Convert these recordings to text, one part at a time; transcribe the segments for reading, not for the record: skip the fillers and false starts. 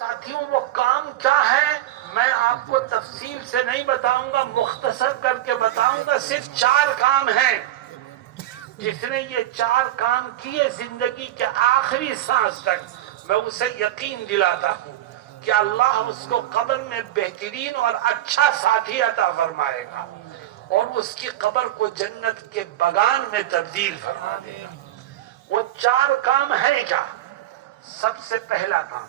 ساتھیوں وہ کام کیا ہے میں آپ کو تفصیل سے نہیں بتاؤں گا، مختصر کر کے بتاؤں گا۔ صرف 4 کام ہیں، جس نے یہ 4 کام کیے زندگی کے آخری سانس تک، میں اسے یقین دلاتا ہوں کہ اللہ اس کو قبر میں بہترین اور اچھا ساتھی عطا فرمائے گا اور اس کی قبر کو جنت کے بغان میں تبدیل فرما دے گا۔ وہ 4 کام ہیں کیا؟ سب سے پہلا کام،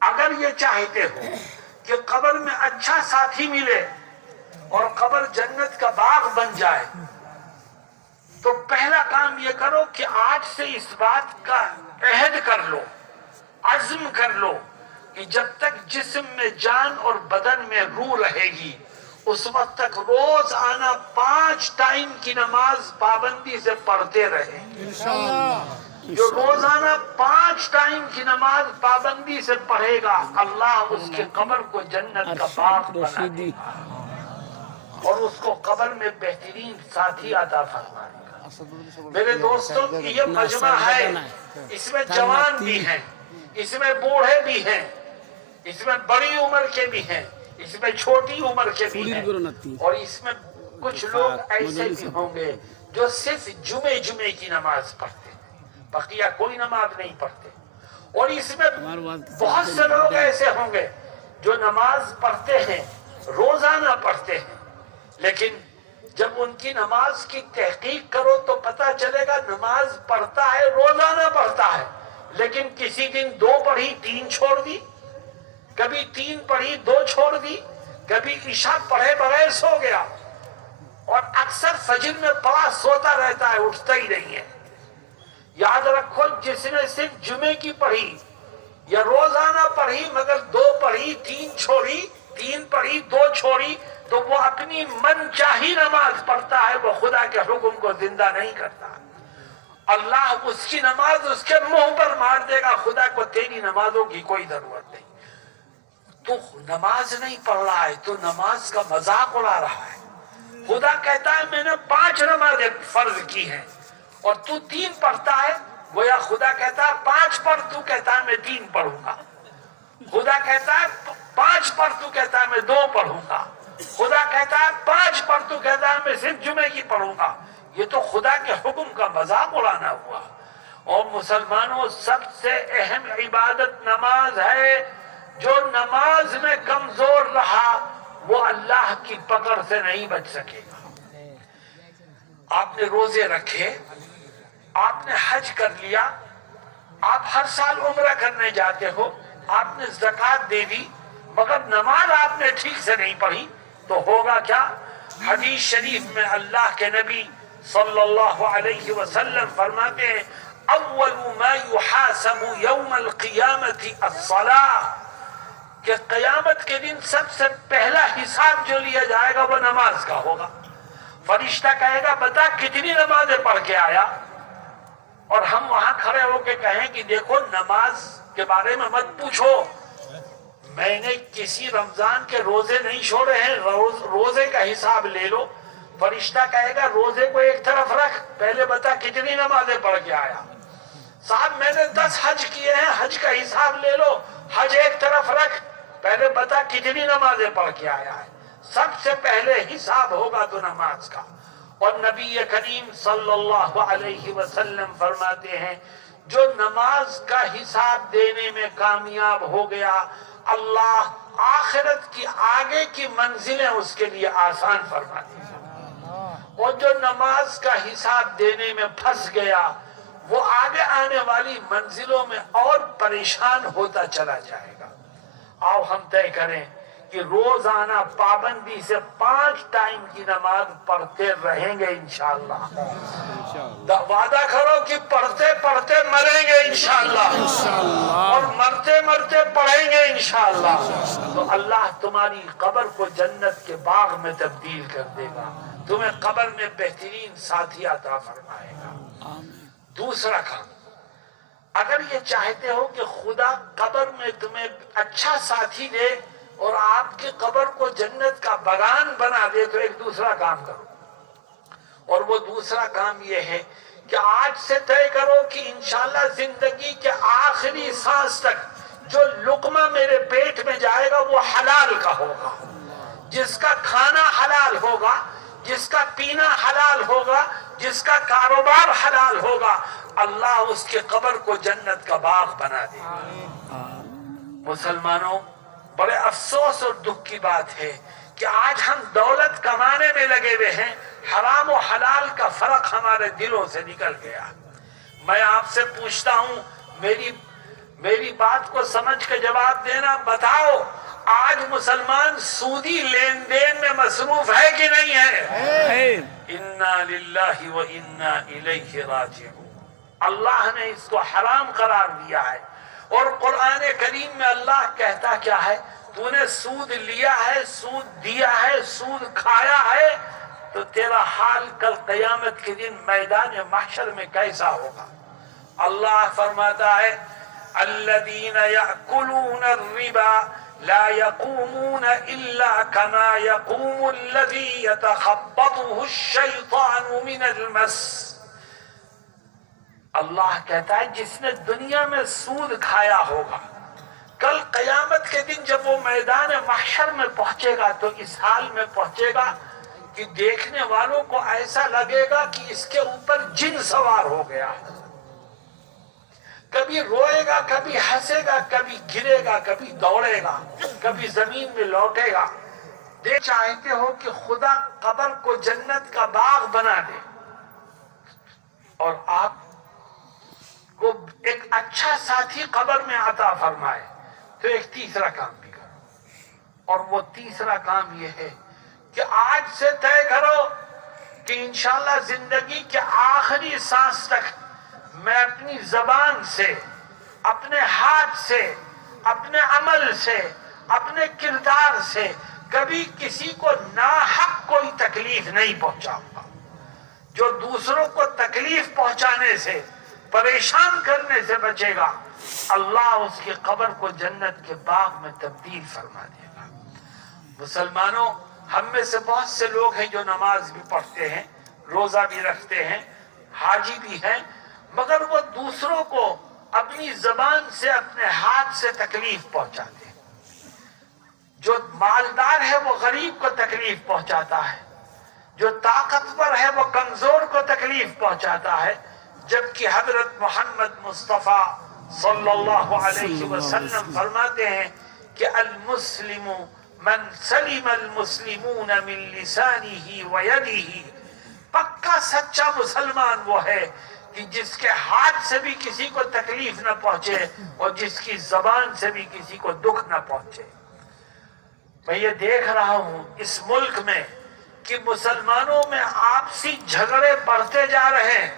اگر یہ چاہتے ہو کہ قبر میں اچھا ساتھی ملے اور قبر جنت کا باغ بن جائے تو پہلا کام یہ کرو کہ آج سے اس بات کا عہد کر لو، عزم کر لو کہ جب تک جسم میں جان اور بدن میں روح رہے گی اس وقت تک روز آنا 5 ٹائم کی نماز پابندی سے پڑھتے رہے۔ جو روزانہ 5 ٹائم کی نماز پابندی سے پڑھے گا اللہ اس کی قبر کو جنت کا باغ بنا دے گا اور اس کو قبر میں بہترین ساتھی عطا فرمائے گا۔ میرے دوستوں یہ مجمع ہے، اس میں جوان بھی ہیں، اس میں بوڑھے بھی ہیں، اس میں بڑی عمر کے بھی ہیں، اس میں چھوٹی عمر کے بھی ہیں، اور اس میں کچھ لوگ ایسے بھی ہوں گے جو صرف جمعے کی نماز پڑھتے ہیں، بقیہ کوئی نماز نہیں پڑھتے، اور اس میں بہت سے لوگ ایسے ہوں گے جو نماز پڑھتے ہیں، روزانہ پڑھتے ہیں، لیکن جب ان کی نماز کی تحقیق کرو تو پتہ چلے گا نماز پڑھتا ہے، روزانہ پڑھتا ہے، لیکن کسی دن 2 پڑھی 3 چھوڑ دی، کبھی 3 پڑھی 2 چھوڑ دی، کبھی عشاء پڑھے بغیر سو گیا، اور اکثر فجر میں پڑھا سوتا رہتا ہے، اٹھتا ہی نہیں ہے۔ یاد رکھو جس نے صرف جمعے کی پڑھی یا روزانہ پڑھی مگر 2 پڑھی 3 چھوڑی، 3 پڑھی 2 چھوڑی، تو وہ اپنی من چاہی نماز پڑھتا ہے، وہ خدا کے حکم کو زندہ نہیں کرتا۔ اللہ اس کی نماز اس کے منہ پر مار دے گا، خدا کو تیری نمازوں کی کوئی ضرورت نہیں، تو نماز نہیں پڑھ رہا ہے، تو نماز کا مذاق اڑا رہا ہے۔ خدا کہتا ہے میں نے 5 نمازیں فرض کی ہیں اور تو 3 پڑھتا ہے، گویا خدا کہتا ہے 5 پڑھ، تو کہتا ہے میں 3 پڑھوں گا۔ خدا کہتا ہے 5 پڑھ، تو کہتا ہے میں 2 پڑھوں گا۔ خدا کہتا ہے 5 پڑھ، تو کہتا ہے میں صرف جمعے کی پڑھوں گا۔ یہ تو خدا کے حکم کا مذاق اڑانا ہوا۔ اور مسلمانوں سب سے اہم عبادت نماز ہے، جو نماز میں کمزور رہا وہ اللہ کی پکڑ سے نہیں بچ سکے گا۔ آپ نے روزے رکھے، آپ نے حج کر لیا، آپ ہر سال عمرہ کرنے جاتے ہو، آپ نے زکوٰۃ دے دی، مگر نماز آپ نے ٹھیک سے نہیں پڑھی تو ہوگا کیا؟ حدیث شریف میں اللہ کے نبی صلی اللہ علیہ وسلم فرماتے ہیں اول ما یحاسب یوم القیامت الصلاۃ، کہ قیامت کے دن سب سے پہلا حساب جو لیا جائے گا وہ نماز کا ہوگا۔ فرشتہ کہے گا بتا کتنی نمازیں پڑھ کے آیا، اور ہم وہاں کھڑے ہو کے کہیں کہ دیکھو نماز کے بارے میں مت پوچھو، میں نے کسی رمضان کے روزے نہیں چھوڑے ہیں، روزے کا حساب لے لو۔ فرشتہ کہے گا روزے کو ایک طرف رکھ، پہلے بتا کتنی نمازیں پڑھ کے آیا۔ صاحب میں نے 10 حج کیے ہیں، حج کا حساب لے لو، حج ایک طرف رکھ، پہلے بتا کتنی نمازیں پڑھ کے آیا ہے۔ سب سے پہلے حساب ہوگا تو نماز کا۔ اور نبی کریم صلی اللہ علیہ وسلم فرماتے ہیں جو نماز کا حساب دینے میں کامیاب ہو گیا اللہ آخرت کی آگے کی منزلیں اس کے لیے آسان فرماتے ہیں، اور جو نماز کا حساب دینے میں پھنس گیا وہ آگے آنے والی منزلوں میں اور پریشان ہوتا چلا جائے گا۔ آؤ ہم طے کریں کہ روزانہ پابندی سے 5 ٹائم کی نماز پڑھتے رہیں گے انشاءاللہ۔ وعدہ کرو کہ پڑھتے پڑھتے مریں گے انشاءاللہ، اور مرتے مرتے پڑھیں گے انشاءاللہ، تو اللہ تمہاری قبر کو جنت کے باغ میں تبدیل کر دے گا، تمہیں قبر میں بہترین ساتھی عطا فرمائے گا۔ دوسرا کام، اگر یہ چاہتے ہو کہ خدا قبر میں تمہیں اچھا ساتھی دے اور آپ کی قبر کو جنت کا بغان بنا دے تو ایک دوسرا کام کرو، اور وہ دوسرا کام یہ ہے کہ آج سے طے کرو کہ انشاءاللہ زندگی کے آخری سانس تک جو میرے پیٹ میں جائے گا وہ حلال کا ہوگا. جس کا کھانا حلال ہوگا، جس کا پینا حلال ہوگا، جس کا کاروبار حلال ہوگا، اللہ اس کے قبر کو جنت کا باغ بنا دے گا. مسلمانوں، بڑے افسوس اور دکھ کی بات ہے کہ آج ہم دولت کمانے میں لگے ہوئے ہیں، حرام و حلال کا فرق ہمارے دلوں سے نکل گیا. میں آپ سے پوچھتا ہوں، میری بات کو سمجھ کے جواب دینا. بتاؤ، آج مسلمان سودی لین دین میں مصروف ہے کہ نہیں ہے؟ انا للہ و انا الیہ راجعون. اللہ نے اس کو حرام قرار دیا ہے. اور قرآن کریم میں اللہ کہتا کیا ہے؟ تو نے سود لیا ہے، سود دیا ہے، سود کھایا ہے، تو تیرا حال کل قیامت کے دن میدان محشر میں کیسا ہوگا؟ اللہ فرماتا ہے الذین یأکلون الربا لا يقومون الا كما يقوم الذی يتخبطه الشیطان من المس. اللہ کہتا ہے جس نے دنیا میں سود کھایا ہوگا، کل قیامت کے دن جب وہ میدان محشر میں پہنچے گا تو اس حال میں پہنچے گا کہ دیکھنے والوں کو ایسا لگے گا کہ اس کے اوپر جن سوار ہو گیا. کبھی روئے گا، کبھی ہنسے گا، کبھی گرے گا، کبھی دوڑے گا، کبھی زمین میں لوٹے گا. چاہتے ہو کہ خدا قبر کو جنت کا باغ بنا دے اور آپ کو ایک اچھا ساتھی قبر میں عطا فرمائے، تو ایک تیسرا کام بھی کرو. اور وہ تیسرا کام یہ ہے کہ آج سے طے کرو کہ انشاءاللہ زندگی کے آخری سانس تک میں اپنی زبان سے، اپنے ہاتھ سے، اپنے عمل سے، اپنے کردار سے کبھی کسی کو ناحق کوئی تکلیف نہیں پہنچاؤں گا. جو دوسروں کو تکلیف پہنچانے سے، پریشان کرنے سے بچے گا، اللہ اس کی قبر کو جنت کے باغ میں تبدیل فرما دے گا. مسلمانوں، ہم میں سے بہت سے لوگ ہیں جو نماز بھی پڑھتے ہیں، روزہ بھی رکھتے ہیں، حاجی بھی ہیں، مگر وہ دوسروں کو اپنی زبان سے، اپنے ہاتھ سے تکلیف پہنچاتے ہیں. جو مالدار ہے وہ غریب کو تکلیف پہنچاتا ہے، جو طاقتور ہے وہ کمزور کو تکلیف پہنچاتا ہے. جبکہ حضرت محمد مصطفیٰ صلی اللہ علیہ وسلم فرماتے ہیں کہ المسلم من سلم المسلمون من لسانه ویدہ. پکا سچا مسلمان وہ ہے کہ جس کے ہاتھ سے بھی کسی کو تکلیف نہ پہنچے اور جس کی زبان سے بھی کسی کو دکھ نہ پہنچے. میں یہ دیکھ رہا ہوں اس ملک میں کہ مسلمانوں میں آپسی جھگڑے بڑھتے جا رہے ہیں.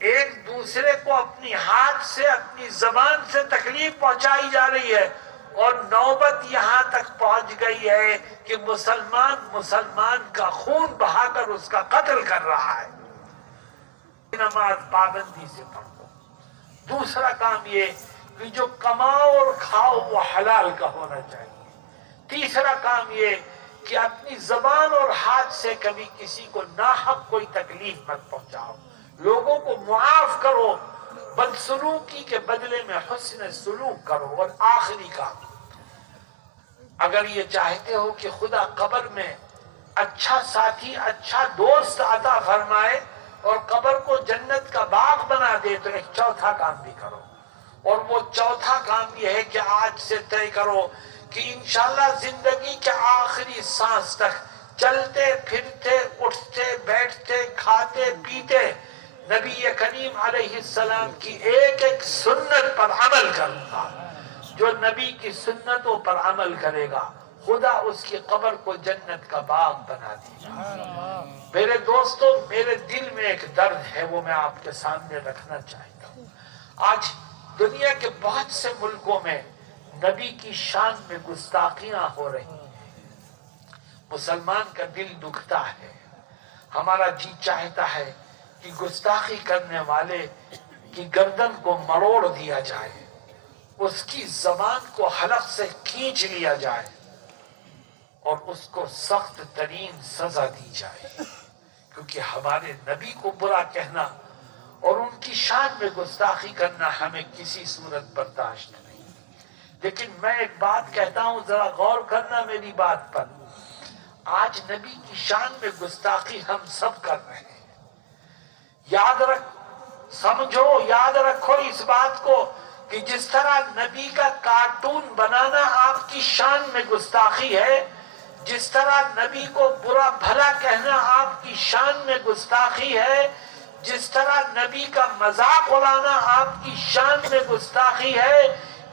ایک دوسرے کو اپنی ہاتھ سے، اپنی زبان سے تکلیف پہنچائی جا رہی ہے، اور نوبت یہاں تک پہنچ گئی ہے کہ مسلمان کا خون بہا کر اس کا قتل کر رہا ہے. نماز پابندی سے پڑھو. دوسرا کام یہ کہ جو کماؤ اور کھاؤ وہ حلال کا ہونا چاہیے. تیسرا کام یہ کہ اپنی زبان اور ہاتھ سے کبھی کسی کو ناحق کوئی تکلیف مت پہنچاؤ. لوگوں کو معاف کرو، بدسلوکی کے بدلے میں حسن سلوک کرو. اور آخری کام، اگر یہ چاہتے ہو کہ خدا قبر میں اچھا ساتھی، اچھا دوست عطا فرمائے اور قبر کو جنت کا باغ بنا دے، تو ایک چوتھا کام بھی کرو. اور وہ چوتھا کام یہ ہے کہ آج سے طے کرو کہ انشاءاللہ زندگی کے آخری سانس تک چلتے پھرتے، اٹھتے بیٹھتے، کھاتے پیتے نبی کریم علیہ السلام کی ایک ایک سنت پر عمل کروں گا. جو نبی کی سنتوں پر عمل کرے گا خدا اس کی قبر کو جنت کا باغ بنا دے گا. میرے دوستوں، میرے دل میں ایک درد ہے، وہ میں آپ کے سامنے رکھنا چاہتا ہوں. آج دنیا کے بہت سے ملکوں میں نبی کی شان میں گستاخیاں ہو رہی ہیں. مسلمان کا دل دکھتا ہے. ہمارا جی چاہتا ہے کہ گستاخی کرنے والے کی گردن کو مروڑ دیا جائے، اس کی زبان کو حلق سے کھینچ لیا جائے اور اس کو سخت ترین سزا دی جائے. کیونکہ ہمارے نبی کو برا کہنا اور ان کی شان میں گستاخی کرنا ہمیں کسی صورت برداشت نہیں. لیکن میں ایک بات کہتا ہوں، ذرا غور کرنا میری بات پر. آج نبی کی شان میں گستاخی ہم سب کر رہے ہیں. سمجھو، یاد رکھو اس بات کو کہ جس طرح نبی کا کارٹون بنانا آپ کی شان میں گستاخی ہے، جس طرح نبی کو برا بھلا کہنا آپ کی شان میں گستاخی ہے، جس طرح نبی کا مذاق اڑانا آپ کی شان میں گستاخی ہے،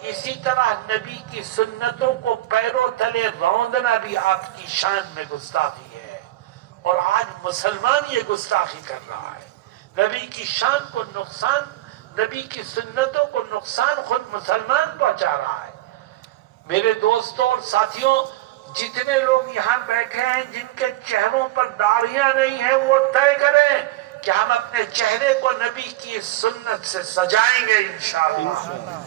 اسی طرح نبی کی سنتوں کو پیروں تلے روندنا بھی آپ کی شان میں گستاخی ہے. اور آج مسلمان یہ گستاخی کر رہا ہے. نبی کی شان کو نقصان، نبی کی سنتوں کو نقصان خود مسلمان پہنچا رہا ہے. میرے دوستوں اور ساتھیوں، جتنے لوگ یہاں بیٹھے ہیں جن کے چہروں پر داڑھیاں نہیں ہیں، وہ طے کریں کہ ہم اپنے چہرے کو نبی کی سنت سے سجائیں گے انشاءاللہ.